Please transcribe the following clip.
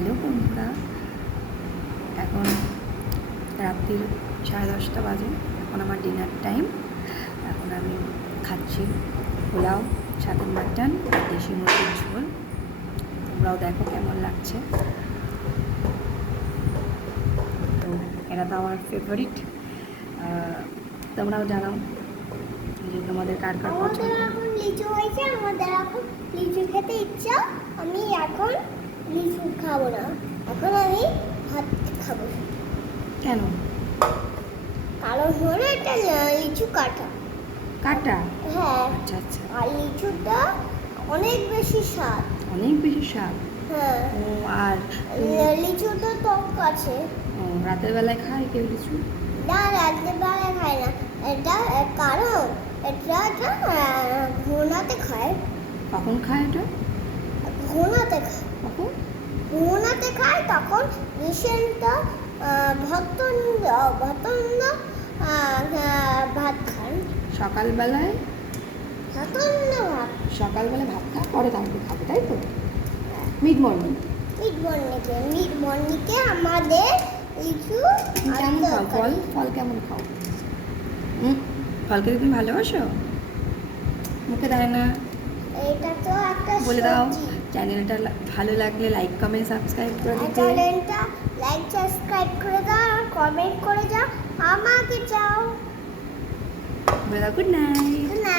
Hello বন্ধুরা, এখন রাত্রির 10:30 বাজে। এখন আমার ডিনার টাইম। এখন আমি খাচ্ছি পোলাও, সাথে মাটন আর দেশি মুরগির ঝোল। তোমরাও দেখো কেমন লাগছে। তো এরা তো আমার ফেভারিট। তোমরাও জানাও যে তোমাদের কার কার পছন্দ। এখন লিচু হয়েছে, আমাদের এখন লিচু খেতে ইচ্ছা। আমি এখন লিচু খাবো না, এখন আমি ভাত খাবো। কেন? কারণ হলো এটা লিচু কাটা। কাটা? হ্যাঁ, আচ্ছা আচ্ছা, আর লিচুটা অনেক বেশি স্বাদ। অনেক বেশি স্বাদ। হ্যাঁ, ও, আর লিচুটা টক আছে। রাতের বেলায় খায় কেউ লিচু? না, রাত্রে বেলা খায় না। এটা কারণ এটা ঘোনাতে খায়। কখন খায় এটা? ঘোনাতে খায়। কখন? ঘোনাতে খায়, তখন রিসেন্টটা ভতন্ন ভাত খান। সকালবেলায়? ভতন্ন ভাত। সকালবেলায় ভাত খাওয়ার পরে তারপরে খাবে, তাই তো? Mid morning. মিড মর্নিংয়ে আমাদের লিচু কেমন খাও ফল? ফল কেমন খাও? ফল খেতে তুমি ভালোবাসো? মুখে দেয় না। এটা তো একটা বলে দাও সবজি। চ্যানেলটা ভালো লাগলে লাইক কমেন্ট সাবস্ক্রাইব করে দিতে। চ্যানেলটা লাইক সাবস্ক্রাইব করে দাও আর কমেন্ট করে যাও, আমাকে যাও। বলে দাও গুড নাইট। না।